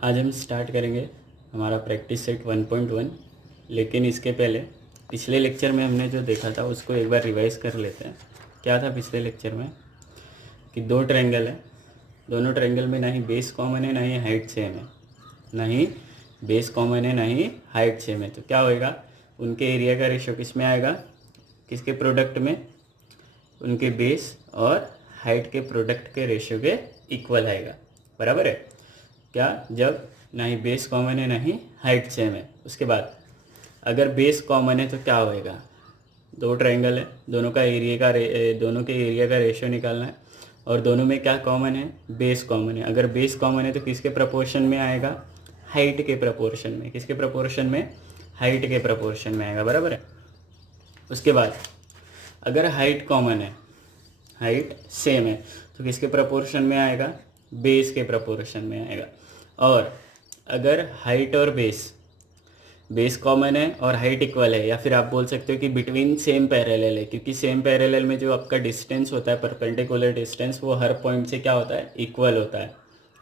आज हम स्टार्ट करेंगे हमारा प्रैक्टिस सेट 1.1। लेकिन इसके पहले पिछले लेक्चर में हमने जो देखा था उसको एक बार रिवाइज कर लेते हैं। क्या था पिछले लेक्चर में कि दो ट्रायंगल है, दोनों ट्रायंगल में ना ही बेस कॉमन है ना ही हाइट सेम है, ना ही बेस कॉमन है ना ही हाइट सेम है। तो क्या होएगा, उनके एरिया का रेशो किस में आएगा, किसके प्रोडक्ट में, उनके बेस और हाइट के प्रोडक्ट के रेशियो के इक्वल आएगा। बराबर है क्या, जब ना ही बेस कॉमन है ना ही हाइट सेम है। उसके बाद अगर बेस कॉमन है तो क्या होएगा, दो ट्रायंगल है, दोनों का दोनों के एरिया का रेशियो निकालना है और दोनों में क्या कॉमन है, बेस कॉमन है। अगर बेस कॉमन है तो किसके प्रपोर्शन में आएगा, हाइट के प्रपोर्शन में। किसके प्रपोर्शन में, हाइट के प्रपोर्शन में आएगा। बराबर है। उसके बाद अगर हाइट कॉमन है, हाइट सेम है तो किसके प्रपोर्शन में आएगा, बेस के प्रपोर्शन में आएगा। और अगर हाइट और बेस कॉमन है और हाइट इक्वल है, या फिर आप बोल सकते हो कि बिटवीन सेम पैरेलल है, क्योंकि सेम पैरेलल में जो आपका डिस्टेंस होता है, परपेंडिकुलर डिस्टेंस, वो हर पॉइंट से क्या होता है, इक्वल होता है।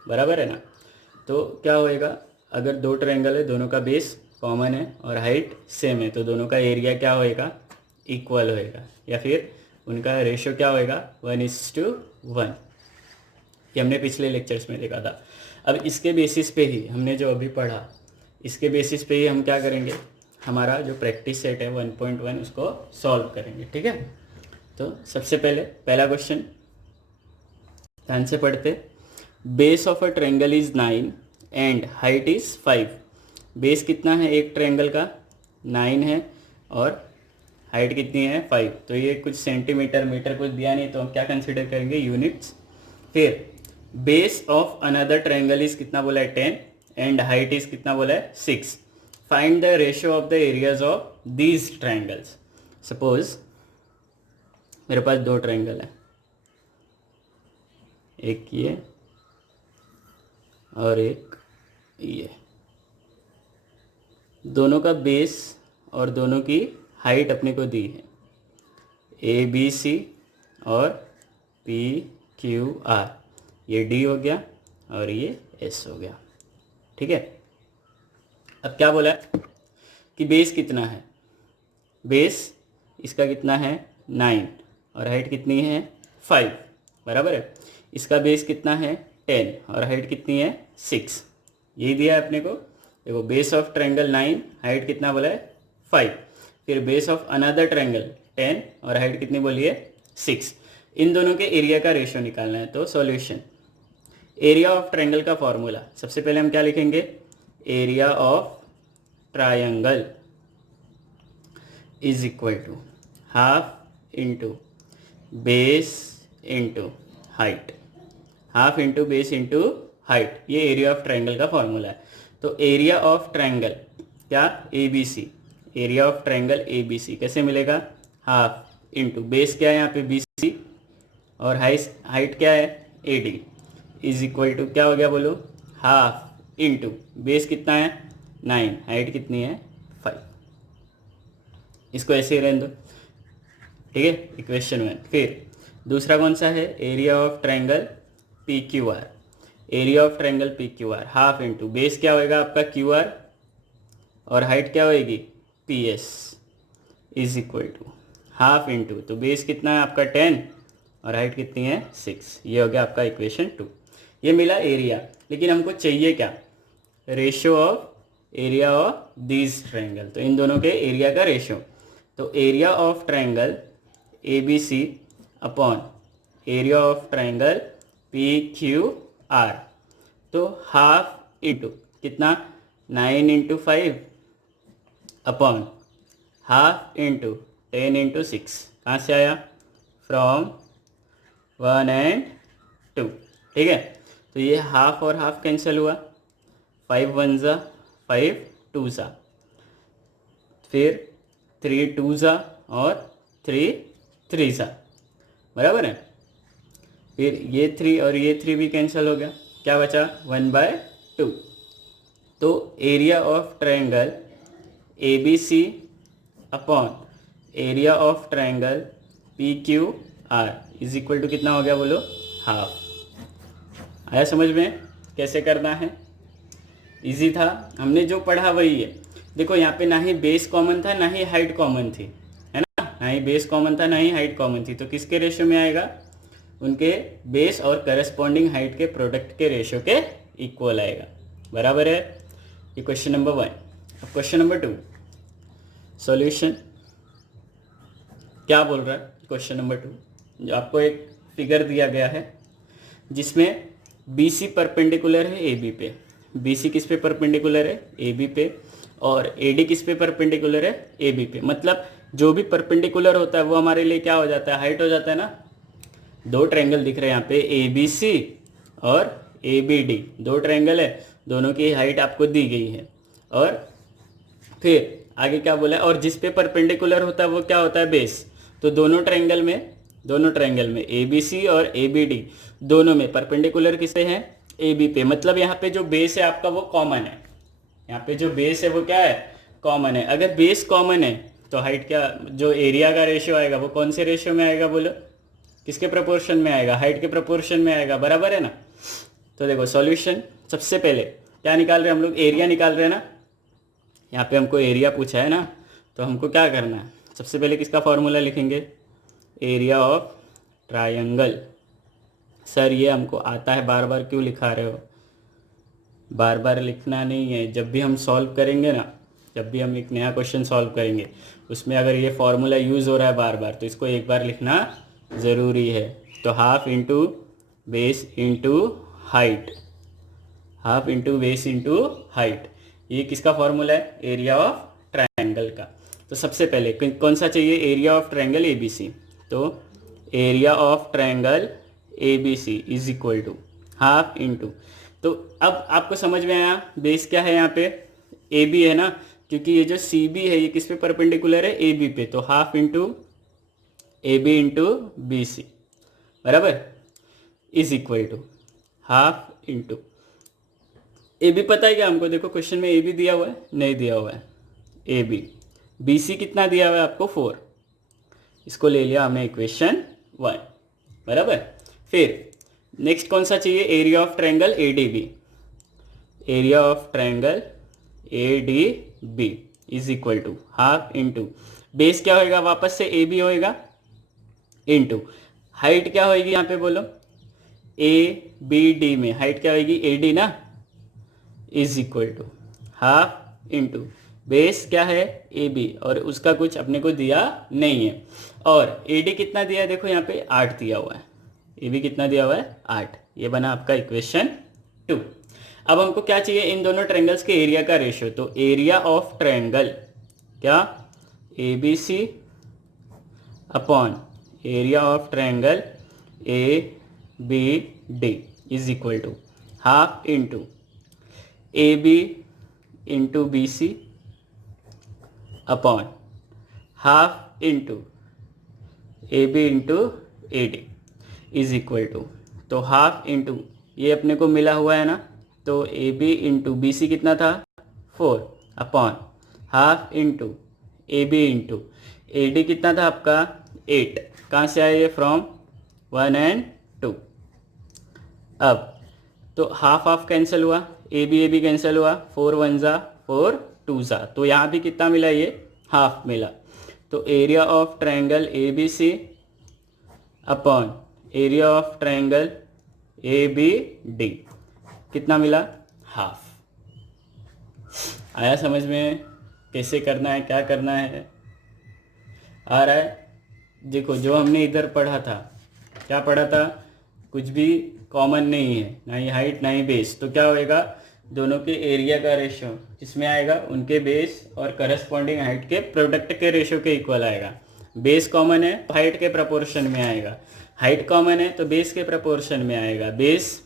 बराबर है ना। तो क्या होएगा, अगर दो ट्रायंगल है, दोनों का बेस कॉमन है और हाइट सेम है, तो दोनों का एरिया क्या होएगा, इक्वल होएगा, या फिर उनका रेशो क्या होएगा, 1:1। ये हमने पिछले लेक्चर्स में देखा था। अब इसके बेसिस पे ही हमने जो अभी पढ़ा, इसके बेसिस पे ही हम क्या करेंगे, हमारा जो प्रैक्टिस सेट है 1.1 उसको सॉल्व करेंगे। ठीक है। तो सबसे पहले पहला क्वेश्चन ध्यान से पढ़ते। Base of a triangle is 9 and height is 5। Base कितना है एक ट्रायंगल का, 9 है, और हाइट कितनी है, 5। तो ये कुछ सेंटीमीटर मीटर कुछ दिया नहीं, तो हम क्या कंसिडर करेंगे, यूनिट्स। फिर base of another triangle is कितना बोला है, 10 एंड हाइट इज कितना बोला है, 6। Find the ratio of the areas of these triangles. Suppose मेरे पास दो ट्रायंगल है, एक ये और एक ये। दोनों का बेस और दोनों की हाइट अपने को दी है, ABC और PQR। ये D हो गया और ये S हो गया। ठीक है। अब क्या बोला है कि बेस कितना है, बेस इसका कितना है, 9, और हाइट कितनी है, 5। बराबर है। इसका बेस कितना है, 10, और हाइट कितनी है, 6। यही दिया है अपने को। देखो, बेस ऑफ ट्रायंगल 9, हाइट कितना बोला है, 5। फिर बेस ऑफ अनदर ट्रायंगल 10 और हाइट कितनी बोली है, 6। इन दोनों के एरिया का रेशियो निकालना है। तो सॉल्यूशन, एरिया ऑफ ट्रायंगल का फॉर्मूला, सबसे पहले हम क्या लिखेंगे, area of triangle is equal to half into base into height, half into base into height. ये एरिया ऑफ ट्रायंगल का फॉर्मूला है। तो एरिया ऑफ ट्रायंगल क्या, ABC, area of triangle ABC कैसे मिलेगा, हाफ इंटू बेस क्या है यहाँ पे, BC, और हाइट क्या है, AD, इज इक्वल टू क्या हो गया बोलो, हाफ इंटू बेस कितना है, 9, हाइट कितनी है, 5। इसको ऐसे ही रहने दो। ठीक है, इक्वेशन 1। फिर दूसरा कौन सा है, area of triangle PQR। Area of triangle PQR half into base क्या होएगा आपका, QR, और हाइट क्या होएगी, PS, is equal to half into, तो बेस कितना है आपका 10 और हाइट कितनी है, 6। ये हो गया आपका इक्वेशन 2। ये मिला एरिया। लेकिन हमको चाहिए क्या, ratio of area of these triangle. तो इन दोनों के एरिया का रेशियो। तो area of triangle ABC upon area of triangle PQR। तो हाफ इंटू कितना, 9 into 5 upon half into 10 into 6। कहाँ से आया, फ्रॉम 1 एंड 2। ठीक है। तो ये हाफ और हाफ कैंसिल हुआ, 5 1 ज़ा 5 2 ज़ा, फिर 3 2 ज़ा और 3 3 ज़ा। बराबर है। फिर ये 3 और ये 3 भी कैंसिल हो गया, क्या बचा, 1/2। तो area of triangle ABC upon area of triangle PQR is equal to कितना हो गया बोलो, हाफ। आया समझ में कैसे करना है। इजी था, हमने जो पढ़ा वही है। देखो यहाँ पे ना ही बेस कॉमन था ना ही हाइट कॉमन थी, है ना ही बेस कॉमन था ना ही हाइट कॉमन थी, तो किसके रेशियो में आएगा, उनके बेस और करस्पॉन्डिंग हाइट के प्रोडक्ट के रेशियो के इक्वल आएगा। बराबर है, ये क्वेश्चन नंबर 1। अब क्वेश्चन नंबर 2 सॉल्यूशन क्या बोल रहा है। क्वेश्चन नंबर 2 जो आपको एक फिगर दिया गया है जिसमें BC परपेंडिकुलर है AB पे, BC किस पे परपेंडिकुलर है, AB पे, और AD किस पे परपेंडिकुलर है, AB पे। मतलब जो भी परपेंडिकुलर होता है वो हमारे लिए क्या हो जाता है, हाइट हो जाता है ना। दो ट्रायंगल दिख रहे हैं यहाँ पे ABC और ABD, दो ट्रायंगल है, दोनों की हाइट आपको दी गई है। और फिर आगे क्या बोला है, और जिस पे परपेंडिकुलर होता है वो क्या होता है, बेस। तो दोनों ट्रायंगल में ABC और ABD दोनों में परपेंडिकुलर किसे हैं, AB पे। मतलब यहाँ पे जो बेस है आपका वो कॉमन है, यहाँ पे जो बेस है वो क्या है, कॉमन है। अगर बेस कॉमन है तो हाइट क्या, जो एरिया का रेशियो आएगा वो कौन से रेशियो में आएगा, बोलो किसके प्रपोर्शन में आएगा, हाइट के प्रपोर्शन में आएगा। बराबर है ना। तो देखो सॉल्यूशन, सबसे पहले क्या निकाल रहे हैं हम लोग, एरिया निकाल रहे हैं ना। यहाँ पे हमको एरिया पूछा है ना, तो हमको क्या करना है, सबसे पहले किसका फॉर्मूला लिखेंगे, एरिया ऑफ ट्रायंगल। सर ये हमको आता है, बार बार क्यों लिखा रहे हो, बार बार लिखना नहीं है। जब भी हम सॉल्व करेंगे ना, जब भी हम एक नया क्वेश्चन सॉल्व करेंगे उसमें अगर ये फॉर्मूला यूज़ हो रहा है बार बार, तो इसको एक बार लिखना ज़रूरी है। तो half into base into height, half into base into height, ये किसका फॉर्मूला है, एरिया ऑफ ट्रायंगल का। तो सबसे पहले कौन सा चाहिए, एरिया ऑफ ट्रायंगल ABC। तो area of triangle ABC is equal to half into, तो अब आपको समझ में आया बेस क्या है, यहाँ पे AB है ना, क्योंकि ये जो CB है ये किस पे परपेंडिकुलर है, AB पे। तो half into AB into BC बराबर is equal to half into AB पता है क्या हमको, देखो क्वेश्चन में AB दिया हुआ है, नहीं दिया हुआ है AB। BC कितना दिया हुआ है आपको, 4, इसको ले लिया हमने इक्वेशन 1। बराबर, फिर नेक्स्ट कौन सा चाहिए, area of triangle ADB, area of triangle ADB is equal to half into base क्या होएगा, वापस से AB होएगा, इंटू हाइट क्या होएगी यहाँ पे बोलो, ABD में हाइट क्या होएगी, AD ना, is equal to half into base क्या है AB, और उसका कुछ अपने को दिया नहीं है। और AD कितना दिया है, देखो यहाँ पे 8 दिया हुआ है, AB कितना दिया हुआ है 8। ये बना आपका इक्वेशन 2। अब हमको क्या चाहिए, इन दोनों ट्रायंगल्स के एरिया का रेशियो। तो एरिया ऑफ ट्रायंगल क्या, ABC upon area of triangle ABD is equal to half into AB into BC upon half into AB into AD is equal to, तो हाफ इंटू ये अपने को मिला हुआ है ना, तो AB इंटू BC कितना था 4 upon half into AB into AD कितना था आपका 8। कहाँ से आया ये, फ्रॉम 1 and 2। अब तो हाफ हाफ कैंसिल हुआ, AB कैंसिल हुआ, 4 1 जा 4 2 जा, तो यहाँ भी कितना मिला, ये हाफ मिला। तो area of triangle ABC upon area of triangle ABD कितना मिला, हाफ। आया समझ में, कैसे करना है, क्या करना है, आ रहा है। देखो जो हमने इधर पढ़ा था, क्या पढ़ा था, कुछ भी कॉमन नहीं है, ना ही हाइट ना ही बेस, तो क्या होएगा, दोनों के एरिया का रेशियो किसमें आएगा, उनके बेस और करस्पॉन्डिंग हाइट के प्रोडक्ट के रेशियो के इक्वल आएगा। बेस कॉमन है तो हाइट के प्रपोर्शन में आएगा, हाइट कॉमन है तो बेस के प्रपोर्शन में आएगा, बेस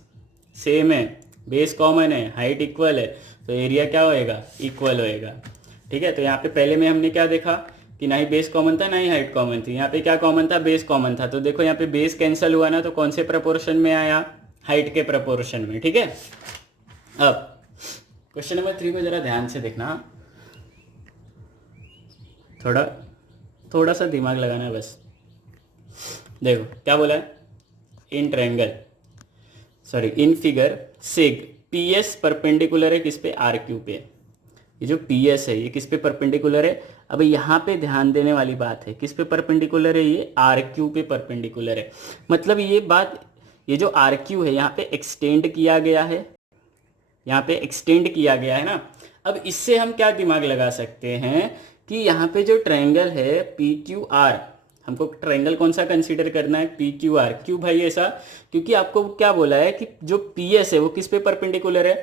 सेम है, बेस कॉमन है, हाइट इक्वल है, तो एरिया क्या होएगा, इक्वल होएगा। ठीक है, तो यहाँ पे पहले में हमने क्या देखा कि ना ही बेस कॉमन था ना ही हाइट कॉमन थी, यहाँ पे क्या कॉमन था, बेस कॉमन था। तो देखो यहाँ पे बेस कैंसिल हुआ ना, तो कौन से प्रपोर्शन में आया, हाइट के प्रपोर्शन में। ठीक है, अब क्वेश्चन नंबर 3 को जरा ध्यान से देखना, थोड़ा सा दिमाग लगाना है बस। देखो क्या बोला है, in figure सेग P S perpendicular है किस पे, आर क्यू पे। ये जो पी एस है ये किस पे परपेंडिकुलर है, अब यहाँ पे ध्यान देने वाली बात है, किस पे परपेंडिकुलर है, ये आर क्यू पे परपेंडिकुलर है। मतलब ये बात, ये जो आर क्यू है यहाँ पे एक्सटेंड किया गया है, यहाँ पे एक्सटेंड किया गया है ना। अब इससे हम क्या दिमाग लगा सकते हैं कि यहाँ पे जो ट्रायंगल है पी क्यू आर, हमको ट्रायंगल कौन सा कंसीडर करना है, पी क्यू आर। क्यों भाई ऐसा, क्योंकि आपको क्या बोला है कि जो पी एस है वो किस पे परपेंडिकुलर है,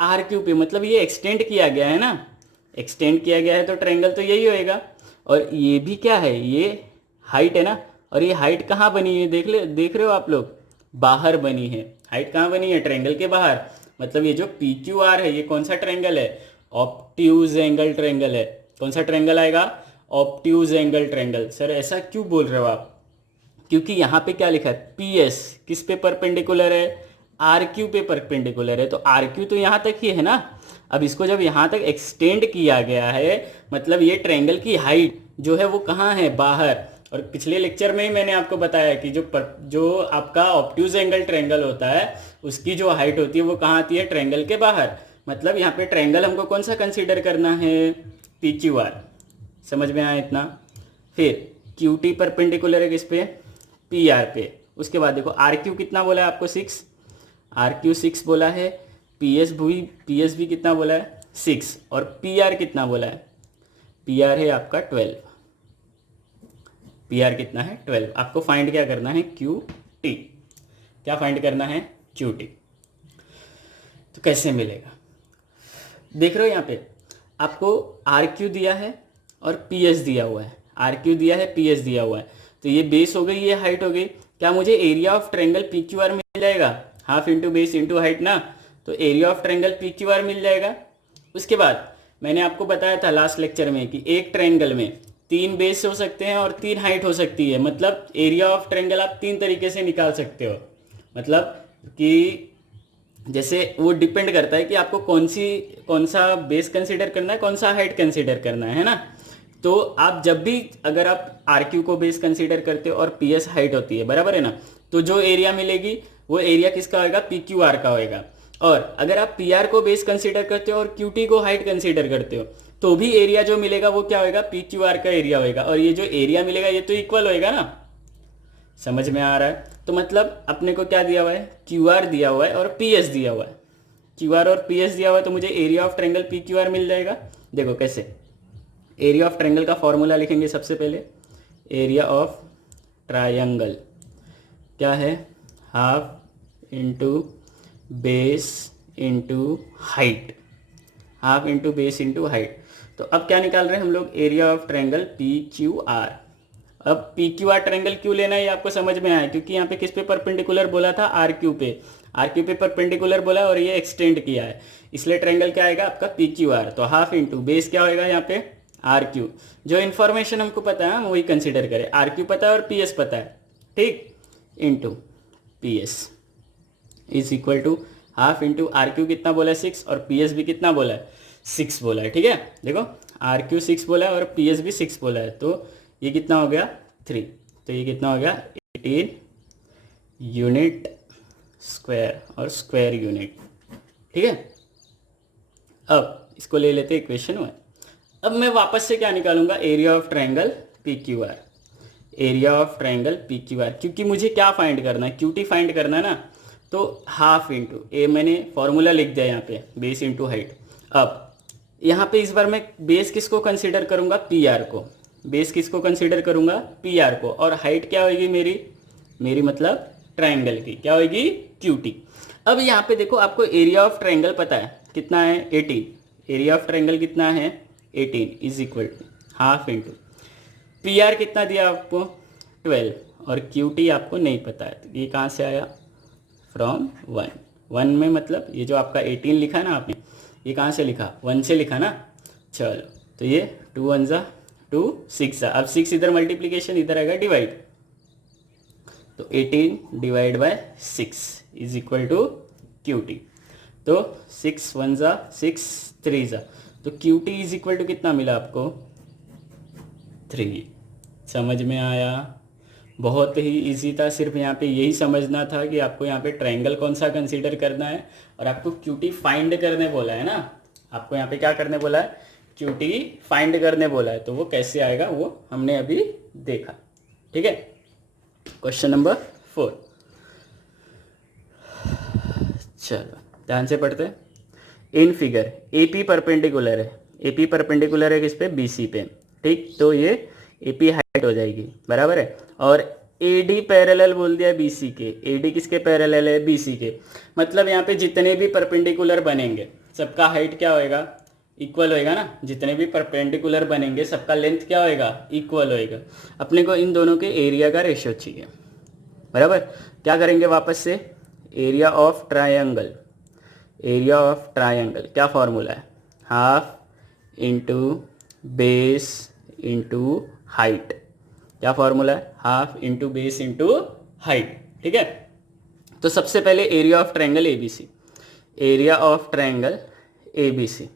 आर क्यू पे। मतलब ये एक्सटेंड किया गया है ना, एक्सटेंड किया गया है तो ट्रायंगल तो यही होएगा। और ये भी क्या है, ये हाइट है ना, और ये हाइट कहाँ बनी है, देख रहे हो आप लोग, बाहर बनी है। हाइट कहाँ बनी है, ट्रायंगल के बाहर। मतलब ये जो पी क्यू आर है ये कौन सा ट्रायंगल है, ऑब्ट्यूज एंगल ट्रायंगल है। कौन सा ट्रायंगल आएगा, ऑब्ट्यूज एंगल ट्रायंगल। सर ऐसा क्यों बोल रहे हो आप, क्योंकि यहाँ पे क्या लिखा है, पी एस किस पे परपेंडिकुलर है, आर क्यू पे परपेंडिकुलर है। तो आर क्यू तो यहाँ तक ही है ना। अब इसको जब यहाँ तक एक्सटेंड किया गया है, मतलब ये ट्रायंगल की हाइट जो है वो कहाँ है, बाहर। और पिछले लेक्चर में ही मैंने आपको बताया कि जो आपका ऑब्ट्यूज एंगल ट्रायंगल होता है उसकी जो हाइट होती है वो कहाँ आती है, ट्रायंगल के बाहर। मतलब यहाँ पे ट्रायंगल हमको कौन सा कंसीडर करना है, पी क्यू आर। समझ में आया इतना। फिर क्यू टी परपेंडिकुलर है किस पे, पी आर पे। उसके बाद देखो आर क्यू कितना बोला है आपको, 6, आर क्यू 6 बोला है। पी एस भी कितना बोला है, 6। और पी आर कितना बोला है, पी आर है आपका 12। पी आर कितना है, 12। आपको फाइंड क्या करना है, क्यू टी। क्या फाइंड करना है, क्यू टी। तो कैसे मिलेगा, देख रहे हो यहाँ पे आपको आर क्यू दिया है और पी एस दिया हुआ है, आर क्यू दिया है, पी एस दिया हुआ है। तो ये बेस हो गई, ये हाइट हो गई। क्या मुझे area of triangle P Q R मिल जाएगा, half into base into height ना। तो area of triangle P Q R मिल जाएगा। उसके बाद मैंने आपको बताया था लास्ट लेक्चर में कि एक ट्रायंगल में 3 बेस हो सकते हैं और 3 हाइट हो सकती है। मतलब एरिया ऑफ ट्रायंगल आप 3 तरीके से निकाल सकते हो। मतलब कि जैसे वो डिपेंड करता है कि आपको कौन सा बेस कंसीडर करना है, कौन सा हाइट कंसीडर करना है ना। तो आप जब भी, अगर आप आर क्यू को बेस कंसीडर करते हो और पी एस हाइट होती है, बराबर है ना, तो जो एरिया मिलेगी वो एरिया किसका होएगा, पी क्यू आर का होएगा। और अगर आप पी आर को बेस कंसीडर करते हो और क्यू टी को हाइट कंसीडर करते हो तो भी एरिया जो मिलेगा वो क्या होएगा, पी क्यू आर का एरिया होएगा। और ये जो एरिया मिलेगा ये तो इक्वल होएगा ना। समझ में आ रहा है। तो मतलब अपने को क्या दिया हुआ है, क्यू आर दिया हुआ है और पी एस दिया हुआ है। क्यू आर और पी एस दिया हुआ है तो मुझे area of triangle P Q R मिल जाएगा। देखो कैसे, एरिया ऑफ ट्रायंगल का फॉर्मूला लिखेंगे सबसे पहले। एरिया ऑफ ट्रायंगल क्या है, half into base into height, half into base into height. तो अब क्या निकाल रहे हैं हम लोग, area of triangle P Q R. अब पी क्यू आर ट्रायंगल क्यों लेना है ये आपको समझ में आया, क्योंकि यहाँ पे किस पे परपेंडिकुलर बोला था, आर क्यू पे। आर क्यू पे परपेंडिकुलर बोला और ये एक्सटेंड किया है, इसलिए ट्रायंगल क्या आएगा आपका, पी क्यू आर। तो हाफ इंटू बेस क्या होएगा यहाँ पे, आर क्यू। जो इन्फॉर्मेशन हमको पता है वही कंसिडर करें, आर क्यू पता है और पी एस पता है, ठीक, into P S is equal to half into R Q कितना बोला है, 6, और पी एस भी कितना बोला है, 6 बोला है। ठीक है, देखो आर क्यू 6 बोला है और पी एस भी 6 बोला है, तो ये कितना हो गया, 3। तो ये कितना हो गया, 18 यूनिट स्क्वायर और स्क्वायर यूनिट। ठीक है, अब इसको ले लेते हैं इक्वेशन 1। अब मैं वापस से क्या निकालूंगा, area of triangle P Q are. Area of triangle P Q are, क्योंकि मुझे क्या फाइंड करना है, क्यू टी फाइंड करना है ना। तो हाफ इंटू ए, मैंने फॉर्मूला लिख दिया यहाँ पे, बेस इंटू हाइट। अब यहाँ पे इस बार मैं बेस किसको कंसीडर करूँगा, पी आर को। बेस किसको कंसीडर करूँगा, पी आर को। और हाइट क्या होगी मेरी मतलब ट्रायंगल की क्या होगी, क्यू टी। अब यहाँ पे देखो आपको एरिया ऑफ ट्रायंगल पता है कितना है, 18। एरिया ऑफ ट्रायंगल कितना है, 18 is equal to half into P R कितना दिया आपको, 12, और क्यू टी आपको नहीं पता है। तो ये कहाँ से आया, फ्रॉम 1 में, मतलब ये जो आपका 18 लिखा ना आपने, ये कहाँ से लिखा, 1 से लिखा ना। चलो, तो ये 2 1 जा 2 6 जा, अब 6 इधर मल्टीप्लीकेशन, इधर आएगा डिवाइड। तो 18 divide by 6 is equal to Q T. तो 6 1 जा 6 3 जा, तो Q T is equal to कितना मिला आपको, 3। समझ में आया। बहुत ही इजी था, सिर्फ यहाँ पे यही समझना था कि आपको यहाँ पे ट्रायंगल कौन सा कंसीडर करना है और आपको क्यूटी फाइंड करने बोला है ना, आपको यहाँ पे क्या करने बोला है, क्यूटी फाइंड करने बोला है, तो वो कैसे आएगा वो हमने अभी देखा। ठीक है, क्वेश्चन नंबर 4, चलो ध्यान से पढ़ते हैं। इन फिगर एपी परपेंडिकुलर है, एपी परपेंडिकुलर है किस पे, बीसी पे, ठीक, तो ये एपी हाइट हो जाएगी, बराबर है, और एडी पैरेलल बोल दिया बीसी के, एडी किसके पैरेलल है, बीसी के, मतलब यहाँ पे जितने भी परपेंडिकुलर बनेंगे सबका हाइट क्या होएगा, इक्वल होएगा ना, जितने भी परपेंडिकुलर बनेंगे सबका लेंथ क्या होएगा, इक्वल होएगा। अपने को इन दोनों के एरिया का रेशियो चाहिए, बराबर। क्या करेंगे वापस से, area of triangle, area of triangle क्या फॉर्मूला है, half into base into height, क्या फॉर्मूला है, half into base into height. ठीक है, तो सबसे पहले area of triangle ABC, area of triangle ABC,